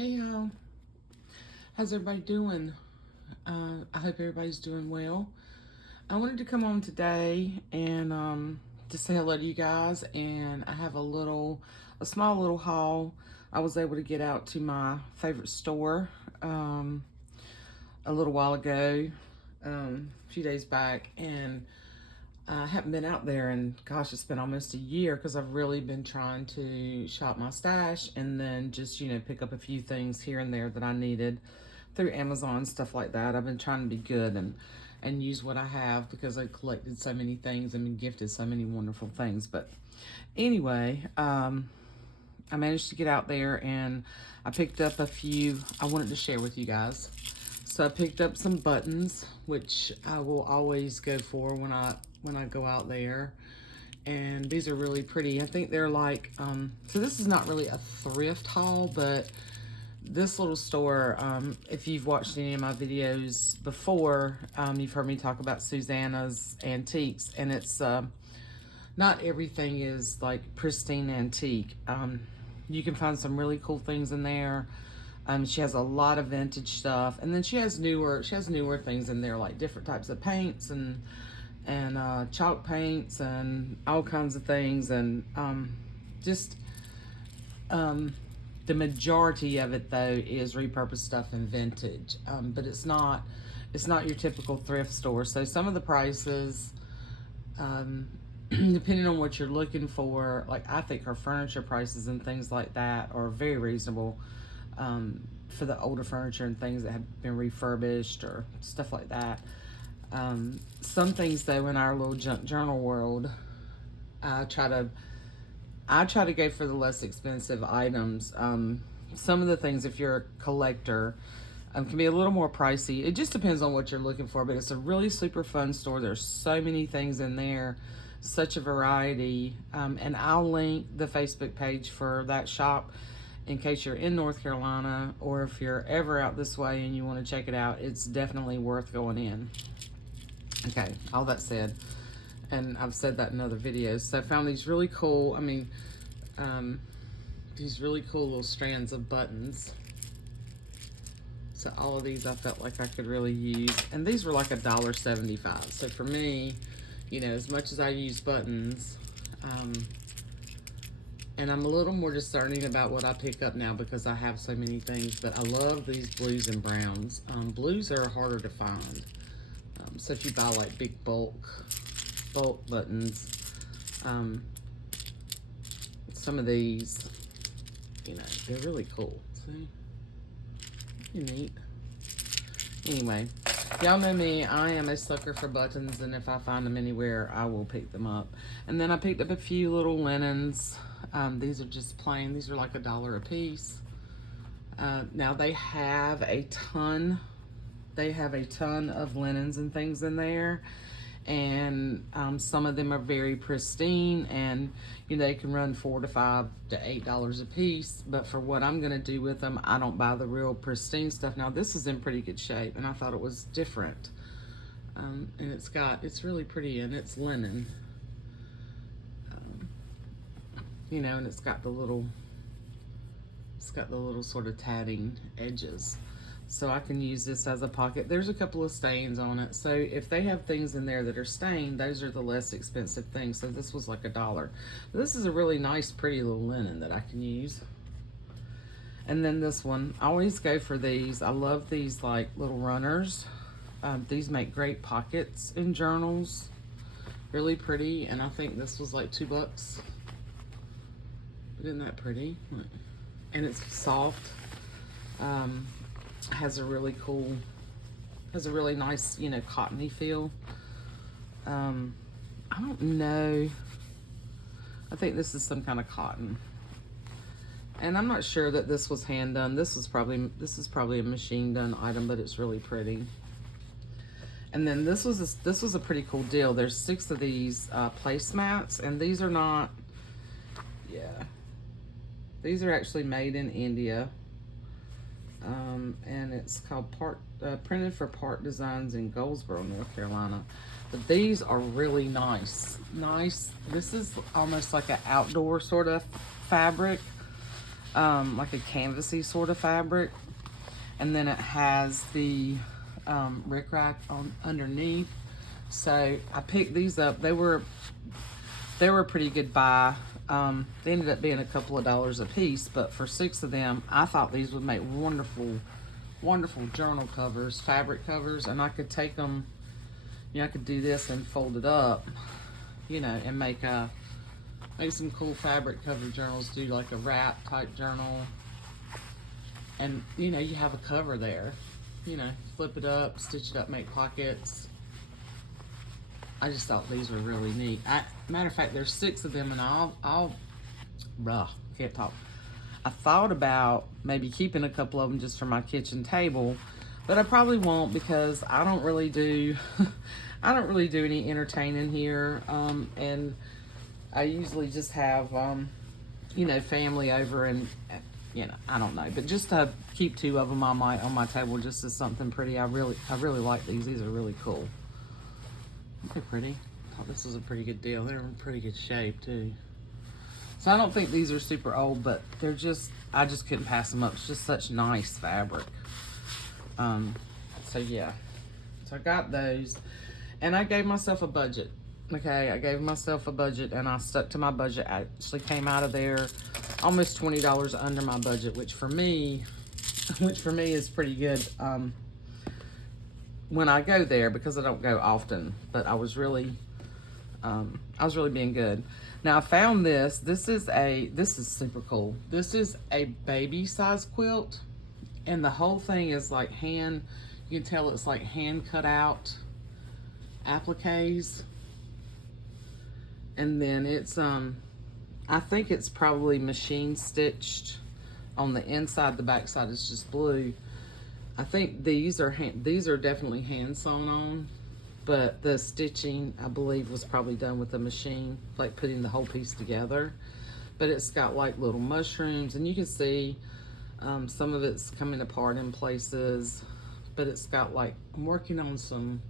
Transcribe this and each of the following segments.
Hey y'all, how's everybody doing? I hope everybody's doing well. I wanted to come on today and to say hello to you guys, and I have a small little haul. I was able to get out to my favorite store a little while ago, a few days back, and I haven't been out there, and gosh, it's been almost a year because I've really been trying to shop my stash and then just, pick up a few things here and there that I needed through Amazon, stuff like that. I've been trying to be good and use what I have because I collected so many things and been gifted so many wonderful things. But anyway, I managed to get out there and I picked up a few I wanted to share with you guys. So I picked up some buttons, which I will always go for when I go out there. And these are really pretty. I think they're like, so this is not really a thrift haul, but this little store, if you've watched any of my videos before, you've heard me talk about Suzanna's Antiques, and it's, not everything is like pristine antique. You can find some really cool things in there. She has a lot of vintage stuff, and then she has newer things in there, like different types of paints and chalk paints and all kinds of things, and just the majority of it though is repurposed stuff and vintage, but it's not your typical thrift store. So some of the prices, depending on what you're looking for, like I think her furniture prices and things like that are very reasonable. For the older furniture and things that have been refurbished or stuff like that. Some things though in our little junk journal world, I try to go for the less expensive items. Some of the things, if you're a collector, can be a little more pricey. It just depends on what you're looking for, but it's a really super fun store. There's so many things in there, such a variety. And I'll link the Facebook page for that shop in case you're in North Carolina, or if you're ever out this way and you want to check it out. It's definitely worth going in. Okay, all that said, and I've said that in other videos, so I found these really cool, these really cool little strands of buttons. So all of these I felt like I could really use, and these were like $1.75. So for me, as much as I use buttons, and I'm a little more discerning about what I pick up now because I have so many things, but I love these blues and browns. Blues are harder to find. So if you buy like big bulk buttons, some of these, they're really cool. See? Pretty neat. Anyway, y'all know me, I am a sucker for buttons, and if I find them anywhere, I will pick them up. And then I picked up a few little linens. These are just plain. These are like $1 a piece. Now they have a ton of linens and things in there, and some of them are very pristine, and they can run $4 to $5 to $8 a piece. But for what I'm gonna do with them, I don't buy the real pristine stuff. Now this is in pretty good shape, and I thought it was different. And it's really pretty, and it's linen. And it's got the little sort of tatting edges. So I can use this as a pocket. There's a couple of stains on it. So if they have things in there that are stained, those are the less expensive things. So this was like $1. This is a really nice, pretty little linen that I can use. And then this one, I always go for these. I love these like little runners. These make great pockets in journals. Really pretty. And I think this was like $2. Isn't that pretty? And it's soft. Has a really nice, cottony feel. I don't know. I think this is some kind of cotton. And I'm not sure that this was hand done. This is probably a machine done item, but it's really pretty. And then this was a pretty cool deal. There's 6 of these placemats, and these are not. Yeah. These are actually made in India, and it's called Printed for Part Designs in Goldsboro, North Carolina. But these are really nice. This is almost like an outdoor sort of fabric. like a canvasy sort of fabric. And then it has the rickrack on underneath. So I picked these up. They were a pretty good buy. They ended up being a couple of dollars a piece, but for 6 of them, I thought these would make wonderful, wonderful journal covers, fabric covers, and I could take them, I could do this and fold it up, and make some cool fabric cover journals, do like a wrap type journal, and you have a cover there, flip it up, stitch it up, make pockets. I just thought these were really neat. Matter of fact, there's 6 of them, and can't talk. I thought about maybe keeping a couple of them just for my kitchen table, but I probably won't because I don't really do, any entertaining here, and I usually just have, family over, and I don't know, but just to keep 2 of them on my table just as something pretty. I really like these. These are really cool. They're pretty. I thought this was a pretty good deal. They're in pretty good shape too. So I don't think these are super old, but I just couldn't pass them up. It's just such nice fabric. So yeah. So I got those, and I gave myself a budget. Okay, I gave myself a budget, and I stuck to my budget. I actually came out of there almost $20 under my budget, which for me is pretty good. When I go there, because I don't go often, but I was really being good. Now I found this. This is super cool. This is a baby size quilt, and the whole thing is like you can tell it's like hand cut out appliques. And then it's, I think it's probably machine stitched on the inside. The back side is just blue. I think these are definitely hand sewn on, but the stitching, I believe, was probably done with a machine, like putting the whole piece together. But it's got like little mushrooms, and you can see some of it's coming apart in places, but it's got like, I'm working on some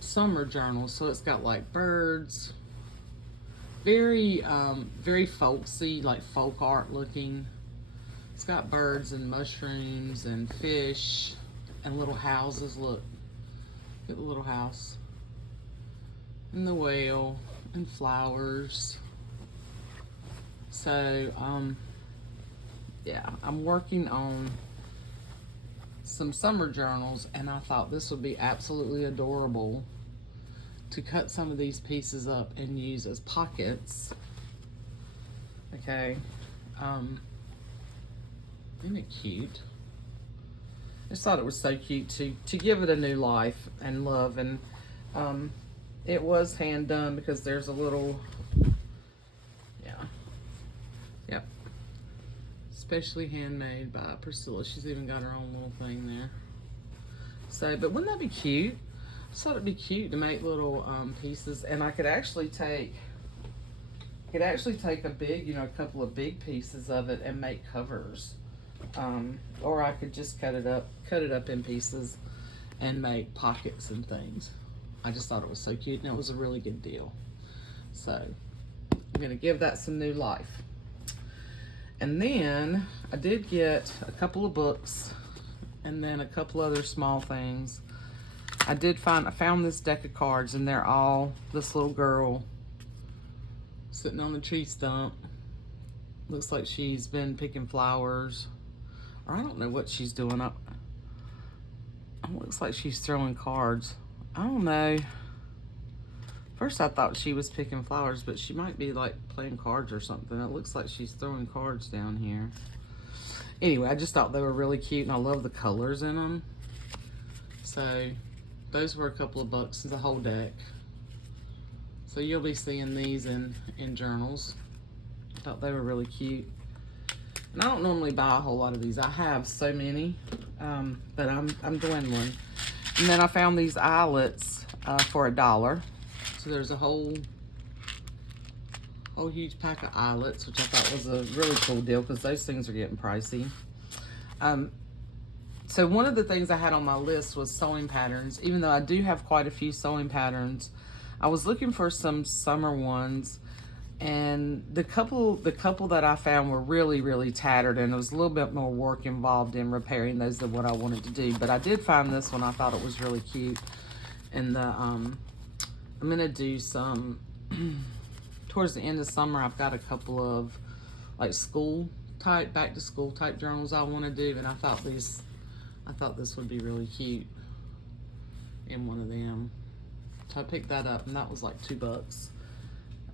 summer journals, so it's got like birds, very folksy, like folk art looking. It's got birds and mushrooms and fish and little houses. Look at the little house and the whale and flowers. So yeah, I'm working on some summer journals, and I thought this would be absolutely adorable to cut some of these pieces up and use as pockets. Okay, isn't it cute? I just thought it was so cute to give it a new life and love. And it was hand done, because there's a little, yep, specially handmade by Priscilla. She's even got her own little thing there. So, but wouldn't that be cute? I thought it'd be cute to make little pieces, and I could actually take a big, a couple of big pieces of it and make covers. Or I could just cut it up in pieces and make pockets and things. I just thought it was so cute, and it was a really good deal. So I'm gonna give that some new life. And then I did get a couple of books, and then a couple other small things. I found this deck of cards, and they're all this little girl sitting on the tree stump. Looks like she's been picking flowers, or I don't know what she's doing. It looks like she's throwing cards. I don't know. First I thought she was picking flowers, but she might be like playing cards or something. It looks like she's throwing cards down here. Anyway, I just thought they were really cute, and I love the colors in them. So those were a couple of bucks, the whole deck. So you'll be seeing these in journals. I thought they were really cute. And I don't normally buy a whole lot of these. I have so many, but I'm dwindling. And then I found these eyelets for $1. So there's a whole huge pack of eyelets, which I thought was a really cool deal, because those things are getting pricey. So one of the things I had on my list was sewing patterns. Even though I do have quite a few sewing patterns, I was looking for some summer ones, And the couple that I found were really tattered, and there was a little bit more work involved in repairing those than what I wanted to do. But I did find this one. I thought it was really cute. And I'm gonna do some towards the end of summer. I've got a couple of like school type, back to school type journals I want to do, and I thought this would be really cute in one of them. So I picked that up, and that was like $2.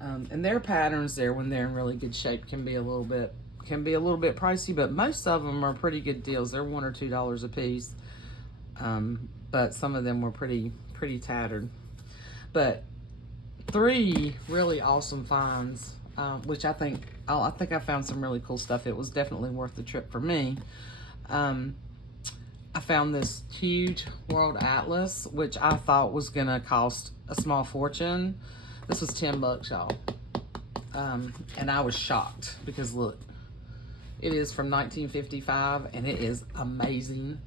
And their patterns there, when they're in really good shape, can be a little bit pricey, but most of them are pretty good deals. They're $1 or $2 a piece. But some of them were pretty tattered. But 3 really awesome finds, which I think I found some really cool stuff. It was definitely worth the trip for me. I found this huge world atlas, which I thought was gonna cost a small fortune. This was $10, y'all. And I was shocked because look, it is from 1955 and it is amazing.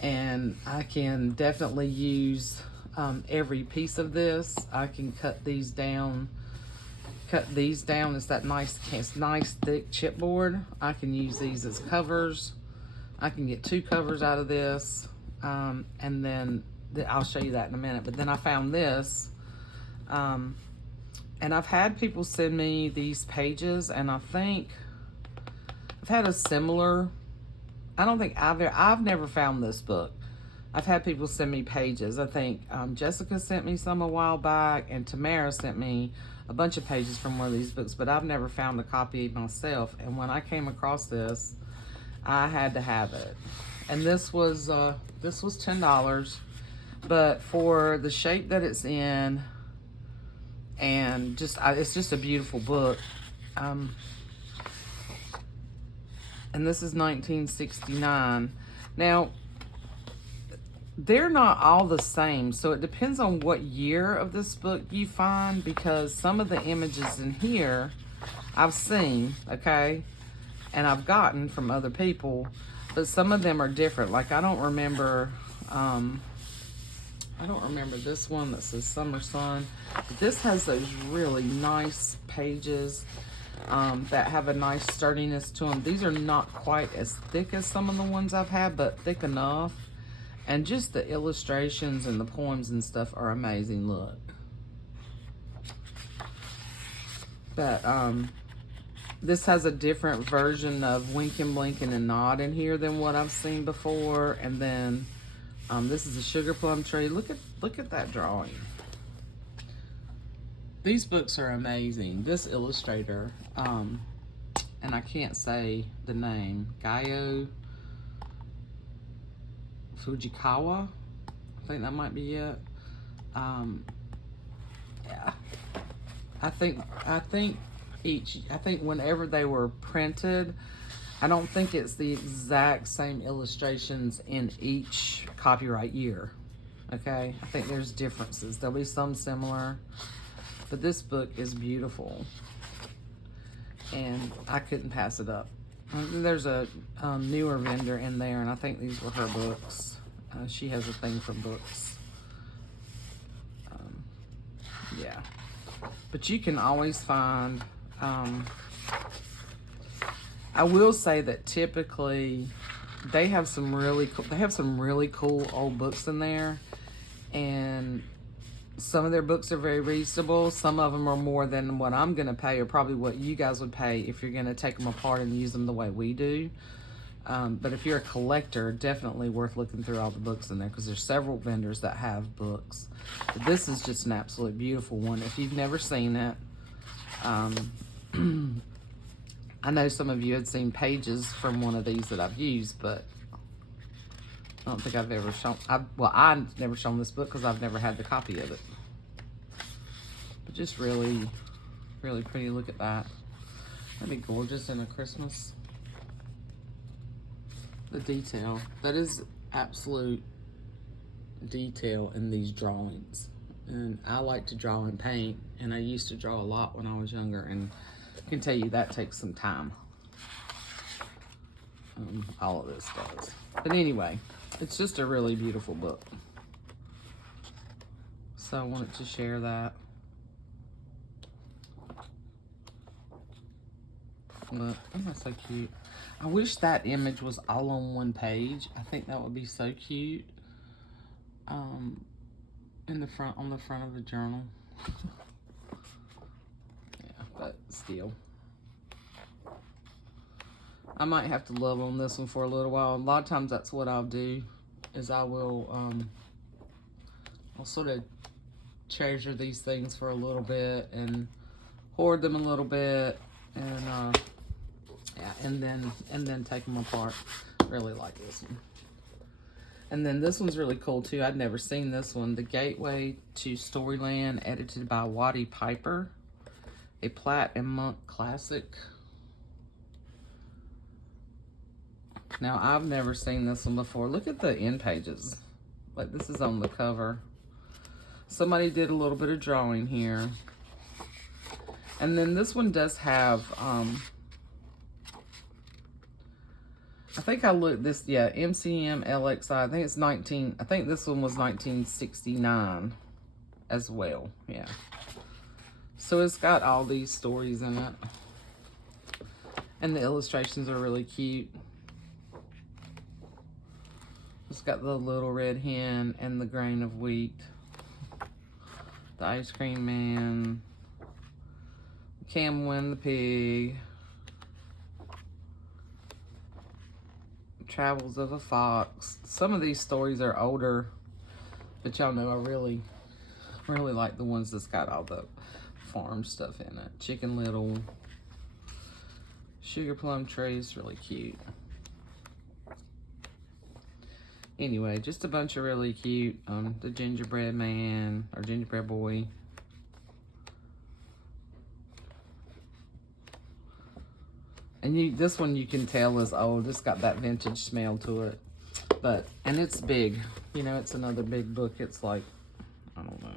And I can definitely use every piece of this. I can cut these down. It's that nice thick chipboard. I can use these as covers. I can get 2 covers out of this. And then I'll show you that in a minute. But then I found this. And I've had people send me these pages, and I think I've had a similar, I don't think I've never found this book. I've had people send me pages. I think Jessica sent me some a while back, and Tamara sent me a bunch of pages from one of these books, but I've never found a copy myself. And when I came across this, I had to have it. And this was $10, but for the shape that it's in, and it's just a beautiful book. And this is 1969. Now, they're not all the same, so it depends on what year of this book you find, because some of the images in here I've seen, okay, and I've gotten from other people, but some of them are different. Like I don't remember this one that says Summer Sun. But this has those really nice pages that have a nice sturdiness to them. These are not quite as thick as some of the ones I've had, but thick enough. And just the illustrations and the poems and stuff are amazing. Look. But this has a different version of winking, blinking, and nod in here than what I've seen before. And then this is a sugar plum tree. Look at that drawing. These books are amazing. This illustrator, and I can't say the name, Gaio Fujikawa, I think that might be it. Yeah, I think whenever they were printed, I don't think it's the exact same illustrations in each copyright year. Okay, I think there's differences. There'll be some similar, but this book is beautiful, and I couldn't pass it up. There's a newer vendor in there, and I think these were her books. She has a thing for books. Yeah, but you can always find. I will say that typically they have some really cool old books in there, and some of their books are very reasonable. Some of them are more than what I'm going to pay, or probably what you guys would pay if you're going to take them apart and use them the way we do. But if you're a collector, definitely worth looking through all the books in there, because there's several vendors that have books. But this is just an absolute beautiful one. If you've never seen it, I know some of you had seen pages from one of these that I've used, but I don't think I've ever shown, I've never shown this book because I've never had the copy of it. But just really, really pretty. Look at that. That'd be gorgeous in a Christmas. The detail. That is absolute detail in these drawings. And I like to draw and paint, and I used to draw a lot when I was younger, and I can tell you that takes some time. All of this does. But anyway, it's just a really beautiful book. So I wanted to share that. Look, isn't that so cute? I wish that image was all on one page. I think that would be so cute. In the front, on the front of the journal. Yeah, but still. I might have to love on this one for a little while. A lot of times that's what I'll do, is I will, I'll sort of treasure these things for a little bit and hoard them a little bit, and yeah, and then take them apart. Really like this one. And then this one's really cool too. I'd never seen this one. The Gateway to Storyland, edited by Waddy Piper. A Platt and Monk classic. Now, I've never seen this one before. Look at the end pages. Like, this is on the cover. Somebody did a little bit of drawing here. And then this one does have, I think I looked this, yeah, MCM LXI. I think it's I think this one was 1969 as well. Yeah. So it's got all these stories in it. And the illustrations are really cute. It's got the little red hen and the grain of wheat. The ice cream man. Camel and the pig. Travels of a fox. Some of these stories are older, but y'all know I really like the ones that's got all the farm stuff in it. Chicken Little. Sugar Plum Tree is really cute. Anyway, just a bunch of really cute, the gingerbread man, or gingerbread boy. And this one you can tell is old. It's got that vintage smell to it. And it's big. You know, it's another big book. It's like, I don't know.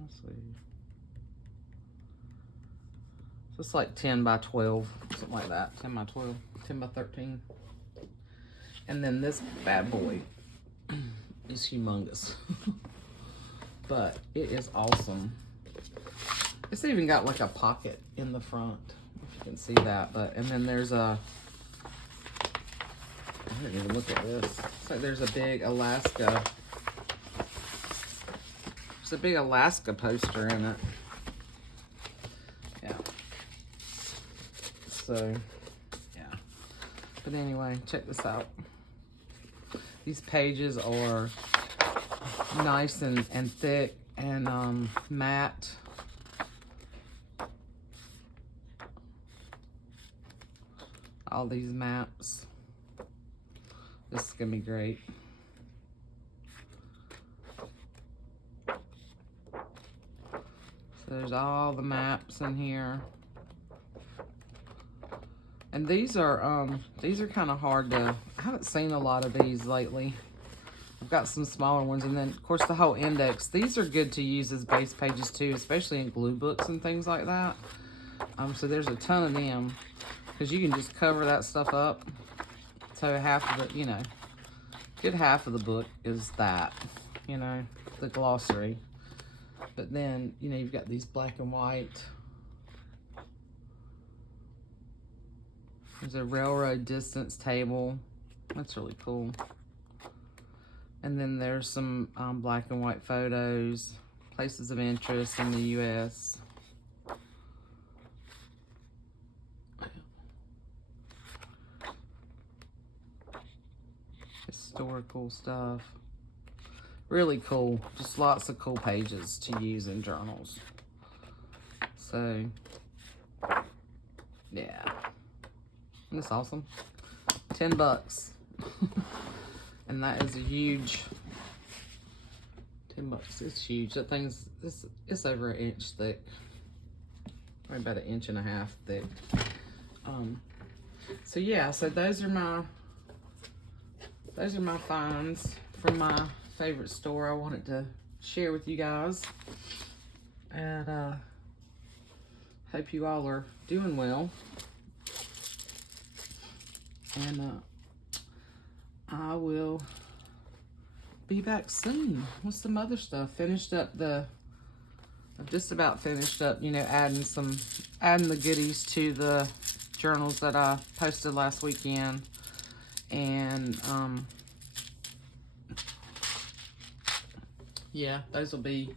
Let's see. So it's like 10 by 12, something like that. 10 by 12, 10 by 13. And then this bad boy is humongous. But it is awesome. It's even got like a pocket in the front, if you can see that. And then there's I didn't even look at this. It's like there's a big Alaska. There's a big Alaska poster in it. Yeah. So, yeah. But anyway, check this out. These pages are nice and thick and matte. All these maps. This is gonna be great. So there's all the maps in here. And these are kind of hard to, I haven't seen a lot of these lately. I've got some smaller ones, and then of course the whole index. These are good to use as base pages too, especially in glue books and things like that. So there's a ton of them, because you can just cover that stuff up. So half of the, good half of the book is that, the glossary. But then, you've got these black and white. There's a railroad distance table. That's really cool. And then there's some black and white photos, places of interest in the U.S. Historical stuff. Really cool. Just lots of cool pages to use in journals. So, yeah. That's awesome. $10. And that is a huge, $10. It's huge. That thing's, it's over an inch thick. Probably about 1.5 inches thick. So yeah, so those are my finds from my favorite store I wanted to share with you guys. And hope you all are doing well. And I will be back soon with some other stuff. I've just about finished up, adding the goodies to the journals that I posted last weekend. And, yeah, those will be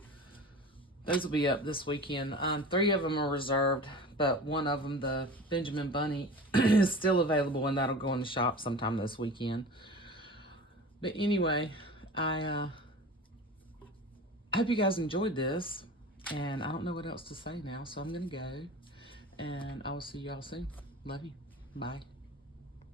up this weekend. 3 of them are reserved, but one of them, the Benjamin Bunny, is still available, and that'll go in the shop sometime this weekend. But anyway, I hope you guys enjoyed this, and I don't know what else to say now, so I'm going to go, and I will see you all soon. Love you. Bye.